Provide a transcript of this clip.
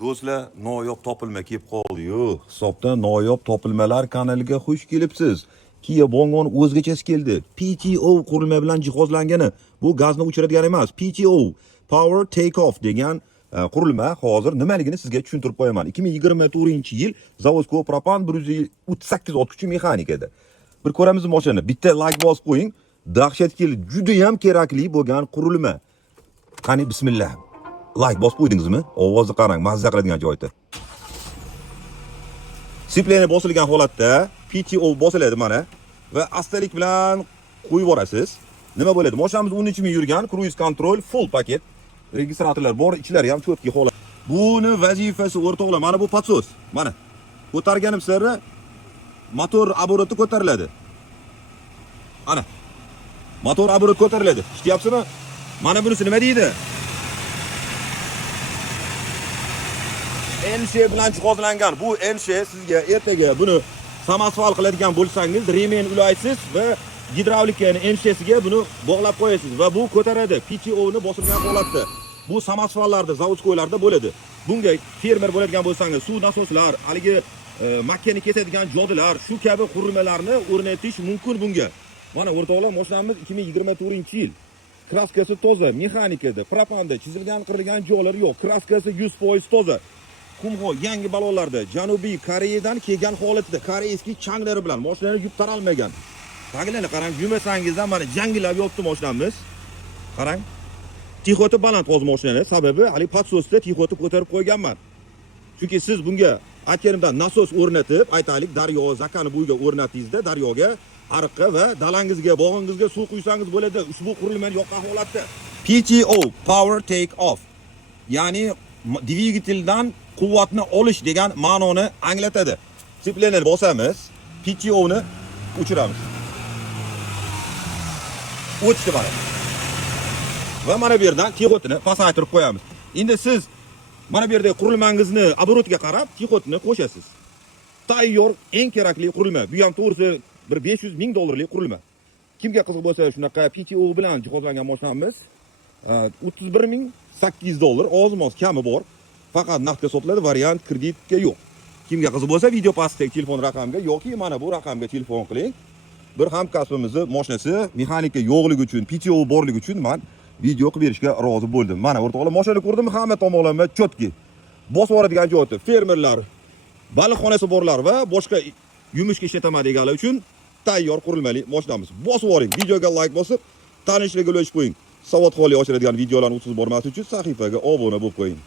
Do'stlar, noyob topilma kelib qoldi-yu. Hisobda noyob topilmalar kanaliga xush kelibsiz. Kia Bongon o'zgachasi keldi. PTO qurilma bilan jihozlangani. Bu gazni o'chiradigan emas. PTO Power Take Off degan qurilma hozir nimaligini sizga tushuntirib qo'yaman. 2024-yil Zavodskoy propan 138 ot kuchi mexanikada. Bir ko'ramiz mashinani. Bitta like bosib qo'ying. Dahshatli, juda ham kerakli bo'lgan qurilma. Qani bismillah. Like bosib qo'ydingizmi? Ovozni qarang, mazza qiladigan joyda. Sipleni bosilgan holatda PTO bosiladi mana va astalik bilan qo'yib yuborasiz. Nima bo'ladi? Mashinamiz 13 ming yurgan, cruise control full paket. Registratorlar bor, ichlari ham cho'tki holat. Buni vazifasi o'rtoqlar, mana bu patsos. Mana ko'targanim sari motor oboroti ko'tariladi. Ana. Motor oboroti ko'tariladi. Eshityapsizmi? Mana bunisi nima deydi? Enshe bilan jihozlangan. Bu enshe sizga ertaga buni samasval qiladigan bo'lsangiz, remen ulaysiz va gidravlikani enshesiga buni bog'lab qo'yasiz va bu ko'taradi. PTO ni bosilgan holatda. Bu samasvallarda, zavodskoylarda bo'ladi. Bunga fermer bo'ladigan bo'lsangiz, suv nasoslar, haligi makkani kesadigan jodilar, shu kabi qurilmalarni o'rnatish mumkin bunga. Mana o'rtoqlar, mashinamiz 2024-yil. Kraskasi toza, mexanikada, propanda chizilgan, qirilgan joylari yo'q. Kraskasi 100% toza. Kumho yangi balonlarda Janubiy Koreyadan kelgan holatda koreyskiy changlari bilan mashinani yub taralmagan. Taglarni qarang, yumasangiz ham mana jangilab yotdi mashinamiz. Qarang. Tixoti baland hozir mashinani, sababi hali patsosda tixoti ko'tarib qo'yganman. Chunki siz bunga aytganimdan nasos o'rnatib, aytaylik, daryo, zakani bo'yiga o'rnatingizda daryoga, ariqqa va dalangizga, bog'ingizga suv quysangiz bo'ladi. Ushbu qurilmani yoqqan holatda PTO Power Take Off, ya'ni dvigateldan quvvatni olish degan ma'noni anglatadi. Sipleni bosamiz, PTO ni o'chiramiz. O'chdi mana. Va mana bu yerdan tixotini pasaytirib qo'yamiz. Endi siz mana bu yerda qurilmangizni oborotiga qarab tixotini qo'shasiz. Tayyor, eng kerakli qurilma. Bu ham to'g'risi bir 500 ming dollarlik qurilma. Kimga qiziq bo'lsa, shunaqa PTO bilan jihozlangan mashinamiz 31.800 dollar, oz-moz kami bor. Faqat naqdga sotiladi, variant kreditga yo'q. Kimga qiziq bo'lsa, video pastdagi telefon raqamiga yoki mana bu raqamga telefon qiling. Bir hamkasbimizni mashinasi mexanika yo'qligi uchun, PTO borligi uchun men video qilib berishga rozi bo'ldim. Mana o'rtoqlar, mashina ko'rdim, hamma tomonlama cho'tki. Bosib yuboradigan joyda fermerlar, baliqxonasi borlar va boshqa yumushga ishlatamaydiganlar uchun tayyor qurilmali mashinamiz. Bosib yuboring, videoga like bosib, tanishlarga ulashib qo'ying. Savodxonlik oshiradigan videolarni o'tib bormaslik uchun sahifaga obuna bo'lib qo'ying.